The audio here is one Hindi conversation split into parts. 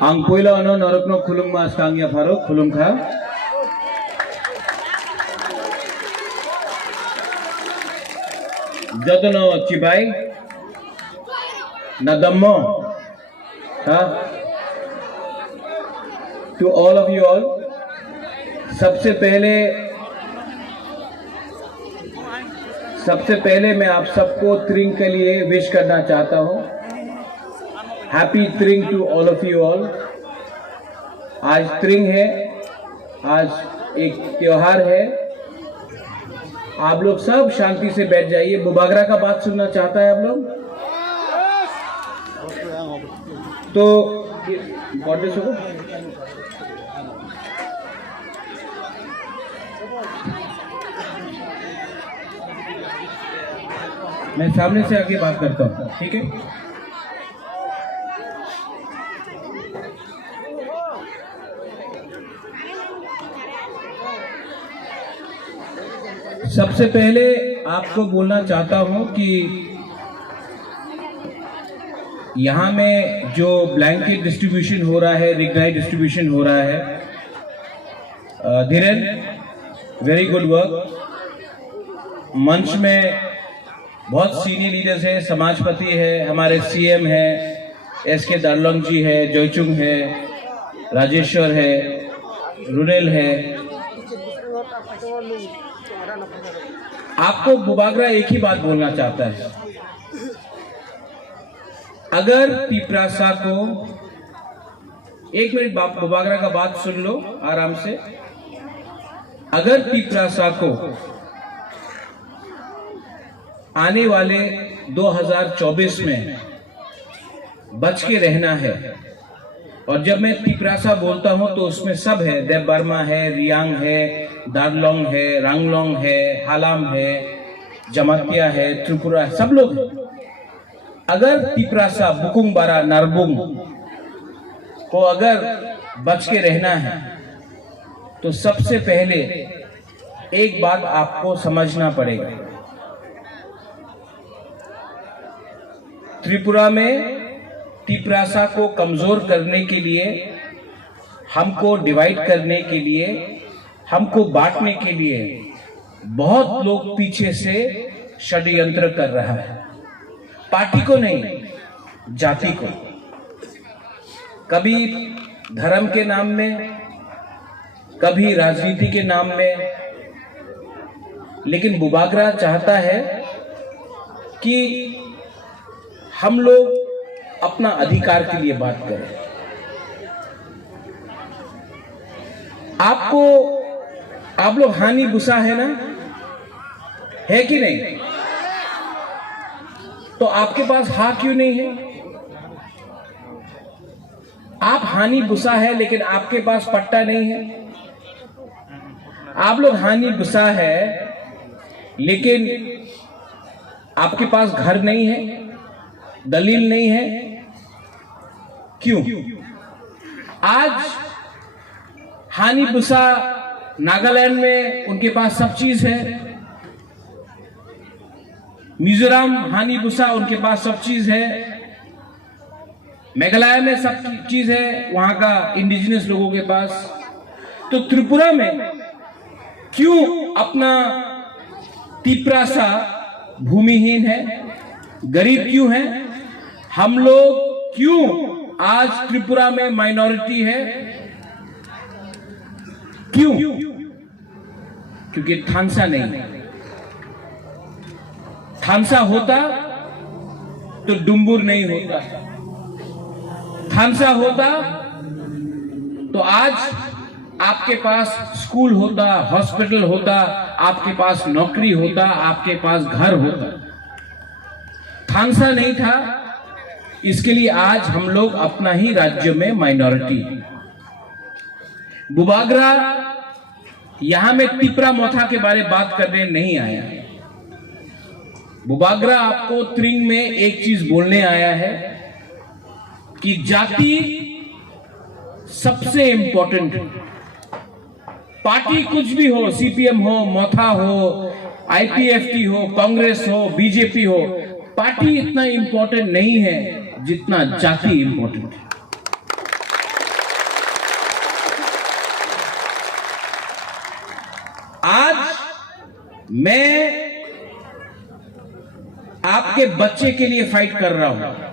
Ang puila ano norokno khulung mas kangya pharo khulung kha. Jotono chibai nadammo. To all of you all, सबसे पहले मैं आप सबको त्रिंग के लिए विश करना चाहता हूँ। Happy tring to all of you all. आज त्रिंग है, आज एक त्योहार है। आप लोग सब शांति से बैठ जाइए। बुबागरा का बात सुनना चाहता है आप लोग? तो गॉड ब्लेस हो। मैं सामने से आगे बात करता हूँ, ठीक है? सबसे पहले आपको बोलना चाहता हूँ कि यहाँ में जो ब्लैंकेट डिस्ट्रीब्यूशन हो रहा है, रिग्नाइट डिस्ट्रीब्यूशन हो रहा है, धीरेन वेरी गुड वर्क। मंच में बहुत सीनियर लीडर्स हैं, समाजपति है, हमारे सीएम है, एसके दारलोंग जी है, जोयचुंग है, राजेश्वर है, रुनेल है। आपको बुबागरा एक ही बात बोलना चाहता है। अगर पिपरासा को, एक मिनट बुबागरा का बात सुन लो आराम से। अगर पिपरासा को आने वाले 2024 में बच के रहना है, और जब मैं पिपरासा बोलता हूं तो उसमें सब है, देव बर्मा है, रियांग है, दारलोंग है, रांगलोंग है, हालाम है, जमातिया है, त्रिपुरा, सब लोग हैं। अगर पिपरासा, बुकुंग बारा, नारबुंग को अगर बच के रहना है तो सबसे पहले एक बात आपको समझना पड़ेगा। त्रिपुरा में पिपरासा को कमजोर करने के लिए, हमको डिवाइड करने के लिए, हमको बांटने के लिए बहुत लोग पीछे से षड्यंत्र कर रहा है। पार्टी को नहीं, जाति को। कभी धर्म के नाम में, कभी राजनीति के नाम में। लेकिन बुबागरा चाहता है कि हम लोग अपना अधिकार के लिए बात करें। आप लोग हानि बुसा है ना, है कि नहीं? तो आपके पास हा क्यों नहीं है? आप हानि बुसा है लेकिन आपके पास पट्टा नहीं है। आप लोग हानि बुसा है लेकिन आपके पास घर नहीं है, दलील नहीं है। क्यों? आज हानि बुसा नागालैंड में उनके पास सब चीज है, मिजोरम हानि बुसा उनके पास सब चीज है, मेघालय में सब चीज है वहां का इंडिजिनस लोगों के पास। तो त्रिपुरा में क्यों अपना पिपरासा भूमिहीन है, गरीब क्यों है? हम लोग क्यों आज त्रिपुरा में माइनॉरिटी है? क्यों? क्योंकि थानसा नहीं। थानसा होता तो डुम्बुर नहीं होता। थानसा होता तो आज आपके पास स्कूल होता, हॉस्पिटल होता, आपके पास नौकरी होता, आपके पास घर होता। थानसा नहीं था, इसके लिए आज हम लोग अपना ही राज्य में माइनॉरिटी। बुबागरा यहां में तिपरा मोथा के बारे में बात करने नहीं आया। बुबागरा आपको त्रिंग में एक चीज बोलने आया है कि जाति सबसे इंपॉर्टेंट। पार्टी कुछ भी हो, सीपीएम हो, मोथा हो, आईपीएफटी हो, कांग्रेस हो, बीजेपी हो, पार्टी इतना इंपॉर्टेंट नहीं है जितना जाति इंपॉर्टेंट है। मैं आपके बच्चे के लिए फाइट कर रहा हूं।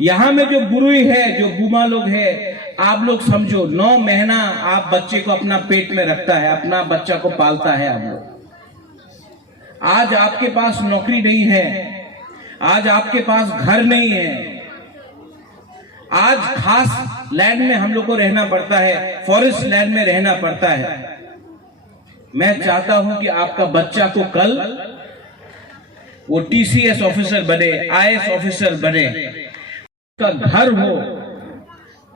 यहां में जो बुरुई है, जो बुमा लोग है, आप लोग समझो 9 महीना आप बच्चे को अपना पेट में रखता है, अपना बच्चा को पालता है आप लोग। आज आपके पास नौकरी नहीं है, आज आपके पास घर नहीं है, आज खास लैंड में हम लोग को रहना पड़ता है, फॉरेस्ट लैंड में रहना पड़ता है। मैं चाहता हूं कि आपका बच्चा को कल वो टीसीएस ऑफिसर बने, आईएएस ऑफिसर बने, उनका घर हो,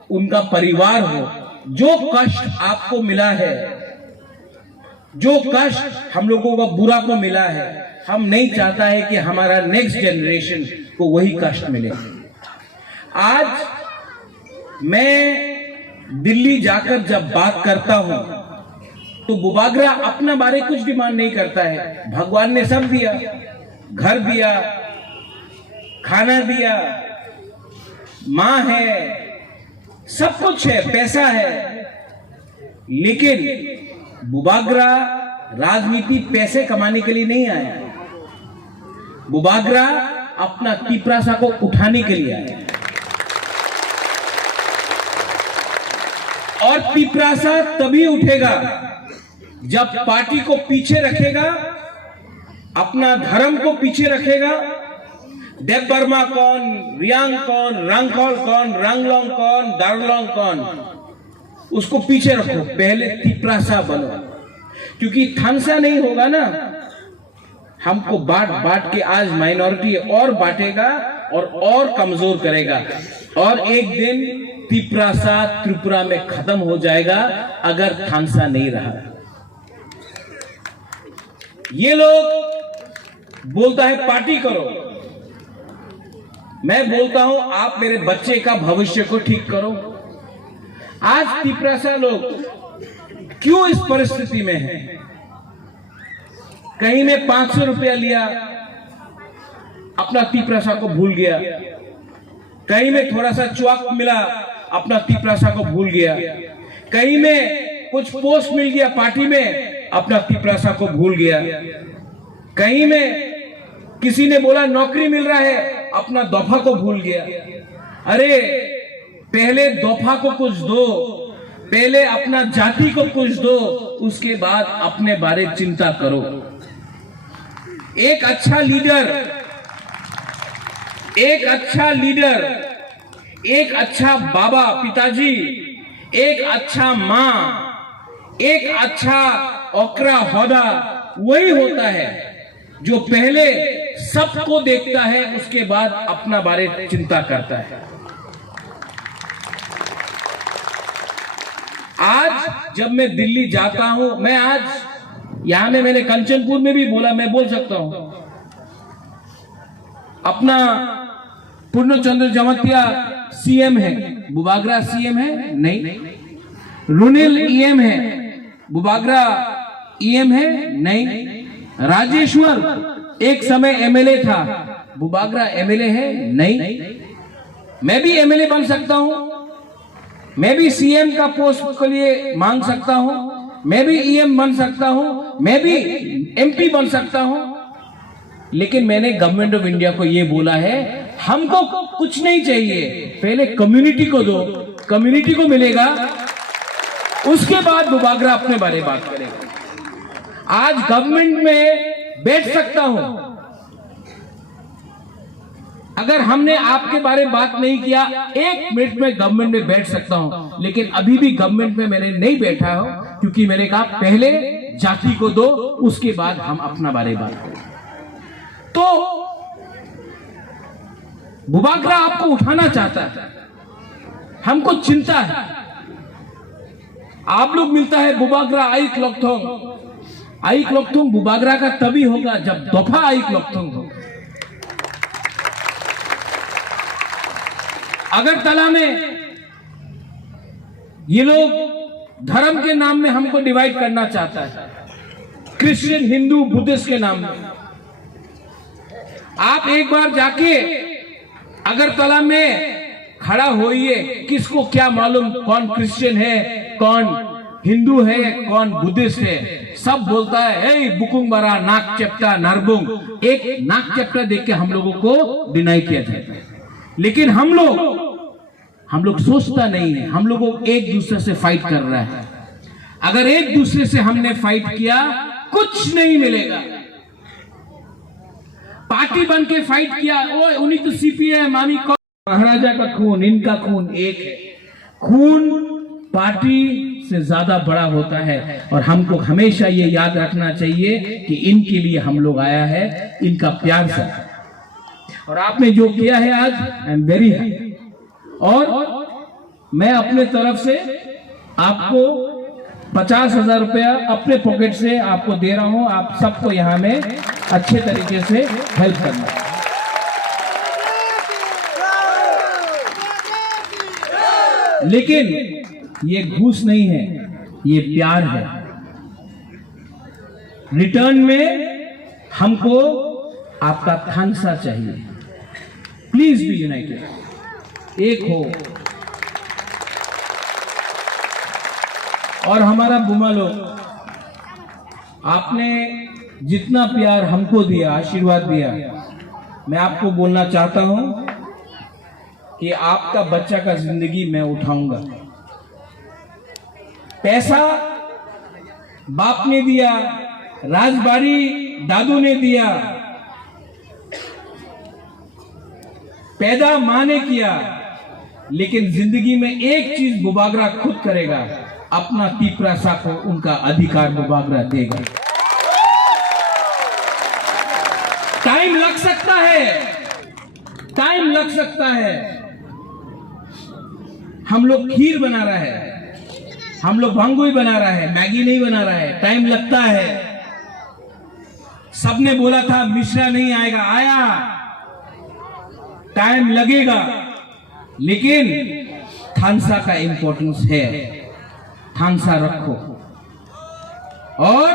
उनका परिवार हो। जो कष्ट आपको मिला है, जो कष्ट हम लोगों को बुरा को मिला है, हम नहीं चाहता है कि हमारा नेक्स्ट जनरेशन को वही कष्ट मिले। आज मैं दिल्ली जाकर जब बात करता हूं तो बुबागरा अपना बारे कुछ डिमांड नहीं करता है। भगवान ने सब दिया, घर दिया, खाना दिया, मां है, सब कुछ है, पैसा है, लेकिन बुबागरा राजनीति पैसे कमाने के लिए नहीं आया। बुबागरा अपना तिपरासा को उठाने के लिए आया। और तिपरासा तभी उठेगा जब पार्टी को पीछे रखेगा, अपना धर्म को पीछे रखेगा। देव बर्मा कौन, रियांग कौन, रंगखोल कौन, रंगलोंग कौन, दारलोंग कौन, उसको पीछे रखो, पहले तिपरासा बनो। क्योंकि थानसा नहीं होगा ना, हमको बांट बांट के आज माइनॉरिटी और बांटेगा और कमजोर करेगा। और एक दिन तिपरासा त्रिपुरा में खत्म हो जाएगा अगर थानसा नहीं रहा। ये लोग बोलता है पार्टी करो, मैं बोलता हूं आप मेरे बच्चे का भविष्य को ठीक करो। आज तिपरासा लोग क्यों इस परिस्थिति में है? कहीं में 500 रुपया लिया, अपना तिपरासा को भूल गया। कहीं में थोड़ा सा च्वाक मिला, अपना तिपरासा को भूल गया। कहीं में कुछ पोस्ट मिल गया पार्टी में, अपना तिपरासा को भूल गया। कहीं में किसी ने बोला नौकरी मिल रहा है, अपना दफा को भूल गया। अरे पहले दफा को कुछ दो, पहले अपना जाति को कुछ दो, उसके बाद अपने बारे चिंता करो। एक अच्छा लीडर, एक अच्छा लीडर, एक अच्छा बाबा पिताजी, एक अच्छा मां, एक अच्छा औकरा होदा वही होता है जो पहले सबको देखता है, उसके बाद अपना बारे चिंता करता है। आज जब मैं दिल्ली जाता हूं, मैं आज यहां में मैंने कंचनपुर में भी बोला, मैं बोल सकता हूं, अपना पूर्णचंद्र जमतिया सीएम है, बुबागरा सीएम है नहीं। रुनिल ईएम है, बुबागरा ईएम है नहीं। राजेश्वर एक समय एमएलए था, बुबागरा एमएलए है नहीं। मैं भी एमएलए बन सकता हूं, मैं भी सीएम का पोस्ट के लिए मांग सकता हूं, मैं भी ईएम बन सकता हूं, मैं भी एमपी बन सकता हूं। लेकिन मैंने गवर्नमेंट ऑफ इंडिया को यह बोला है, हमको कुछ नहीं चाहिए, पहले कम्युनिटी को दो, कम्युनिटी को मिलेगा, उसके बाद बुबागरा अपने बारे में बात करेगा। आज गवर्नमेंट में बैठ सकता हूं, अगर हमने आपके बारे में बात नहीं किया, 1 मिनट में गवर्नमेंट में बैठ सकता हूं, लेकिन अभी भी गवर्नमेंट में मैंने नहीं बैठा हूं, क्योंकि मैंने कहा पहले जाति को दो, उसके बाद हम अपना बारे में बात करें। तो बुबागरा आपको उठाना चाहता है, हमको चिंता है। आप लोग मिलता है बुबागरा आई क्लॉकथोंग, आई क्लॉकथोंग बुबागरा का तभी होगा जब दफा आई क्लॉकथोंग हो। अगरतला में ये लोग धर्म के नाम में हमको डिवाइड करना चाहता है, क्रिश्चियन, हिंदू, बुद्धिस्ट के नाम में। आप एक बार जाके अगरतला में खड़ा होइए, किसको क्या मालूम कौन क्रिश्चियन है, कौन हिंदू है, कौन बुद्धिस्ट है, सब बोलता है ए बुकुंग बरा नाक चेप्टा नरबुंग। एक नाक चेप्टा देख के हम लोगों को डिनाई किया जाता है, लेकिन हम लोग सोचता नहीं है, हम लोगों एक दूसरे से फाइट कर रहा है। अगर एक दूसरे से हमने फाइट किया कुछ नहीं मिलेगा। पार्टी बन के फाइट किया, ओ उन्हीं तो सीपीएम मामी को महाराजा का खून, इनका खून एक है। खून पार्टी से ज्यादा बड़ा होता है और हमको हमेशा ये याद रखना चाहिए कि इनके लिए हम लोग आया है, इनका प्यार से। और आपने जो किया है आज, आई एम वेरी हैप्पी। और मैं अपने तरफ से आपको 50,000 रुपया अपने पॉकेट से आपको दे रहा हूं। आप सबको यहां में अच्छे तरीके से हेल्प करना। लेकिन ये घूस नहीं है, ये प्यार है। रिटर्न में हमको आपका थांक्सा चाहिए। प्लीज बी यूनाइटेड, एक हो। और हमारा बुमा लोग, आपने जितना प्यार हमको दिया, आशीर्वाद दिया, मैं आपको बोलना चाहता हूं कि आपका बच्चा का जिंदगी मैं उठाऊंगा। पैसा बाप ने दिया, राजबाड़ी दादू ने दिया, पैदा मां ने किया, लेकिन जिंदगी में एक चीज बुबागरा खुद करेगा, अपना पीपरासा को उनका अधिकार बुबागरा देगा। टाइम लग सकता है, टाइम लग सकता है। हम लोग खीर बना रहा है, हम लोग भांगुई बना रहा है, मैगी नहीं बना रहा है, टाइम लगता है। सबने बोला था मिश्रा नहीं आएगा, आया, टाइम लगेगा, लेकिन थांसा का इंपॉर्टेंस है। थांसा रखो। और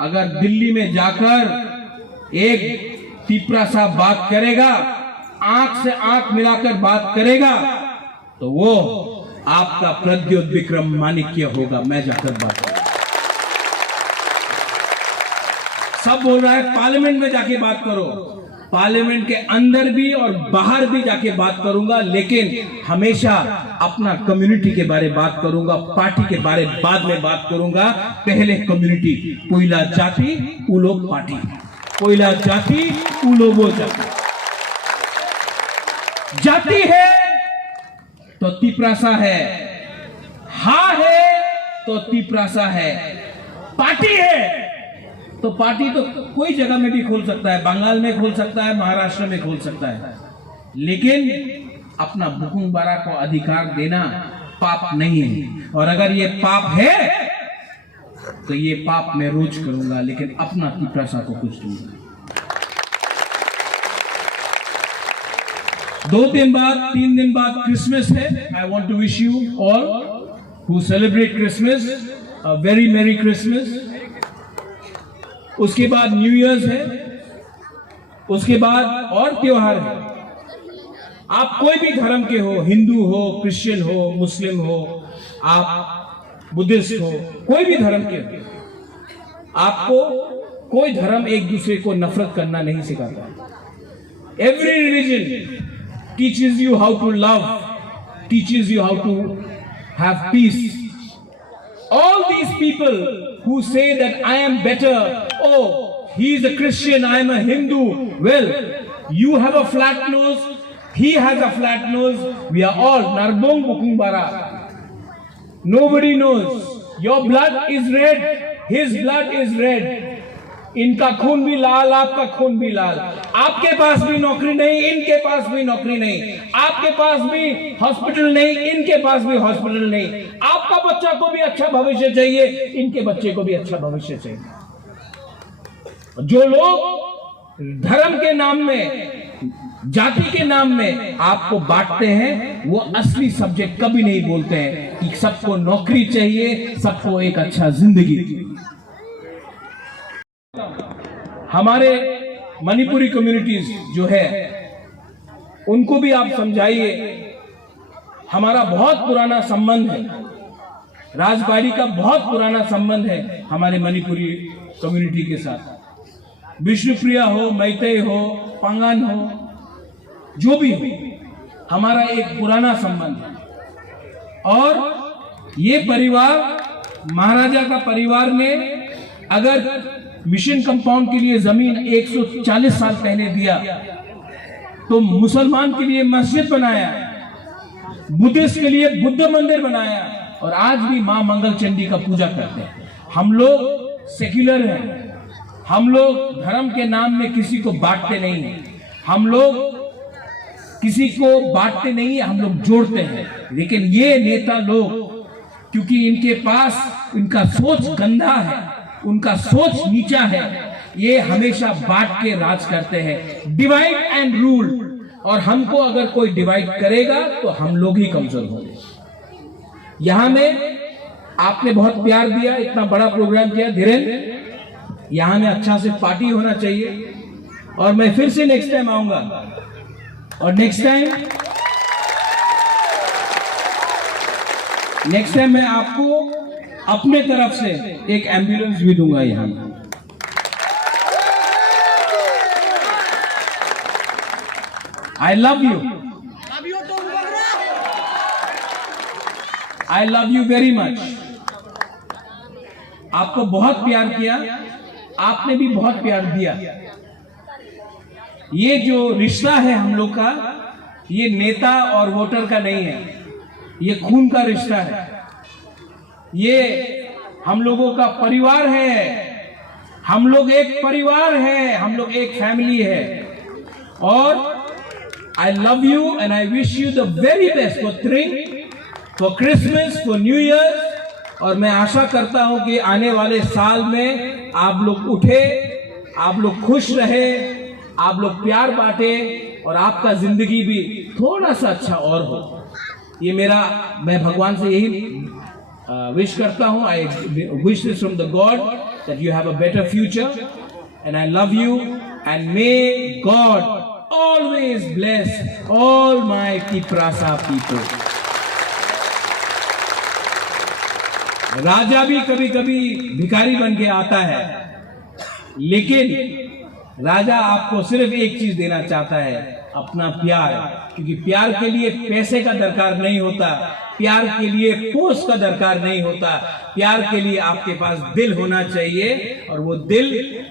अगर दिल्ली में जाकर एक टिपरा साहब बात करेगा, आंख से आंख मिलाकर बात करेगा, तो वो आपका प्रद्योत विक्रम माणिक्य होगा। मैं जाकर बात करूंगा। सब बोल रहा है पार्लियामेंट में जाके बात करो, पार्लियामेंट के अंदर भी और बाहर भी जाके बात करूंगा, लेकिन हमेशा अपना कम्युनिटी के बारे में बात करूंगा, पार्टी के बारे में बाद में बात करूंगा। पहले कम्युनिटी, कोयला जाति उलो पार्टी, कोयला जाति उलो वो जाति। जाति है तो तिपरासा है, हा है तो तिपरासा है, पार्टी है तो पार्टी तो कोई जगह में भी खोल सकता है, बंगाल में खोल सकता है, महाराष्ट्र में खोल सकता है, लेकिन अपना बुकुंग बारा को अधिकार देना पाप नहीं है। और अगर ये पाप है तो ये पाप मैं रोज करूंगा, लेकिन अपना तिपरासा को कुछ दूंगा। 2 दिन बाद, 3 दिन बाद क्रिसमस है। I want to wish you all who celebrate Christmas a very merry Christmas. उसके बाद न्यू ईयर्स है, उसके बाद और त्योहार है। आप कोई भी धर्म के हो, हिंदू हो, क्रिश्चियन हो, मुस्लिम हो, आप बुद्धिस्ट हो, कोई भी धर्म के हो, आपको कोई धर्म एक दूसरे को नफरत करना नहीं सिखाता। Every religion teaches you how to love, teaches you how to have peace. All these people who say that I am better, oh, he is a Christian, I am a Hindu. Well, you have a flat nose, he has a flat nose, we are all Narbong Bukung Bara. Nobody knows. Your blood is red, his blood is red. इनका खून भी लाल, आपका खून भी लाल। आपके पास भी नौकरी नहीं, इनके पास भी नौकरी नहीं। आपके पास भी हॉस्पिटल नहीं, इनके पास भी हॉस्पिटल नहीं। आपका बच्चा को भी अच्छा भविष्य चाहिए, इनके बच्चे को भी अच्छा भविष्य चाहिए। जो लोग धर्म के नाम में, जाति के नाम में आपको बांटते हैं, वो असली सब्जेक्ट कभी नहीं बोलते हैं कि सबको नौकरी चाहिए, सबको एक अच्छा जिंदगी। हमारे मणिपुरी कम्युनिटीज जो है, उनको भी आप समझाइए, हमारा बहुत पुराना संबंध है। राजबाड़ी का बहुत पुराना संबंध है हमारे मणिपुरी कम्युनिटी के साथ। विष्णुप्रिया हो, मैतेई हो, पांगान हो, जो भी हो, हमारा एक पुराना संबंध है। और ये परिवार, महाराजा का परिवार ने अगर मिशन कंपाउंड के लिए जमीन 140 साल पहले दिया, तो मुसलमान के लिए मस्जिद बनाया, बुद्धिस्ट के लिए बुद्ध मंदिर बनाया, और आज भी मां मंगल चंडी का पूजा करते हैं। हम लोग सेक्युलर हैं, हम लोग धर्म के नाम में किसी को बांटते नहीं हैं, हम लोग किसी को बांटते नहीं है, हम लोग जोड़ते हैं। लेकिन ये नेता लोग, क्योंकि इनके पास इनका सोच गंदा है, उनका सोच नीचा है, ये हमेशा बांट के राज करते हैं, डिवाइड एंड रूल। और हमको अगर कोई डिवाइड करेगा तो हम लोग ही कमजोर होंगे। यहां में आपने बहुत प्यार दिया, इतना बड़ा प्रोग्राम किया धीरेन्द्र, यहां में अच्छा से पार्टी होना चाहिए, और मैं फिर से नेक्स्ट टाइम आऊंगा, और नेक्स्ट टाइम मैं आपको अपने तरफ से एक एम्बुलेंस भी दूंगा यहां। आई love you, I love you very much. आपको बहुत प्यार किया, आपने भी बहुत प्यार दिया। ये जो रिश्ता है हम लोग का, ये नेता और वोटर का नहीं है, ये खून का रिश्ता है, ये हम लोगों का परिवार है, हम लोग एक परिवार है, हम लोग एक फैमिली है। और I love you and I wish you the very best for tring, for Christmas, for new year. और मैं आशा करता हूं कि आने वाले साल में आप लोग उठे, आप लोग खुश रहे, आप लोग प्यार बांटे, और आपका जिंदगी भी थोड़ा सा अच्छा और हो। ये मैं भगवान से यही विश करता हूं। I wish this from the God that you have a better future, and I love you, and may God always bless all my Tiprasa people. राजा भी कभी कभी भिखारी बन के आता है, लेकिन राजा आपको सिर्फ एक चीज देना चाहता है, अपना प्यार। क्योंकि प्यार के लिए पैसे का दरकार नहीं होता, प्यार के लिए पोस्ट का दरकार नहीं होता, प्यार के लिए आपके पास दिल होना चाहिए, और वो दिल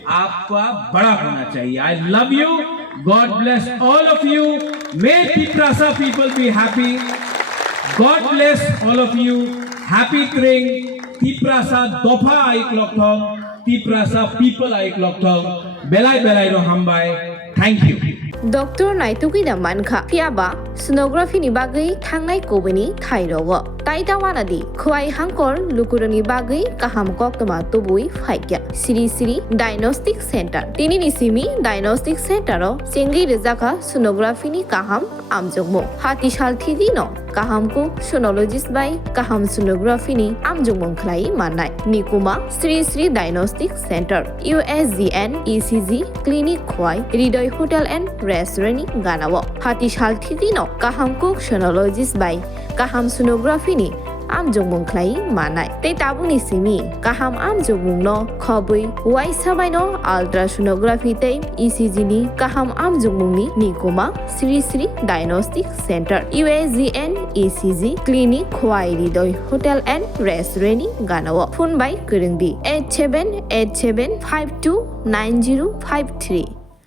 आपका बड़ा होना चाहिए। आई love you, God bless all of you. May Tiprasa people be happy. God bless all of you. Happy Tring. Tiprasa Dopa Aik Lokthong. Tiprasa people Aik Lokthong. Belai belai no hambai. Thank you. Dr. Naituki da manka piaba sonography ni bagai thangnai kobani thairogo taita wanadi khwai hangkor lukurani bagai kaham koktama tobui phaikya siri siri diagnostic center tini ni simi diagnostic center ro sengi rezaka sonography ni kaham amjogmo hati sal thidi no kaham ko sonologist bai kaham sonography ni amjogmong khlai manai nikuma sri sri diagnostic center USGN ECG clinic khwai Ridoy Hotel and Restaurant Ganawo hati sal thidi no kaham ko sonologist bai kaham sonography ni amjogmong khlai manai tei tabuni simi kaham amjogmong no khobui wai sabai no ultrasonography tei ECG ni kaham amjogmong ni nikoma Sri Sri Diagnostic Center USGN ECG Clinic Khwai Ridoy Hotel and Restaurant Ganawo phone by kurungdi 8787529053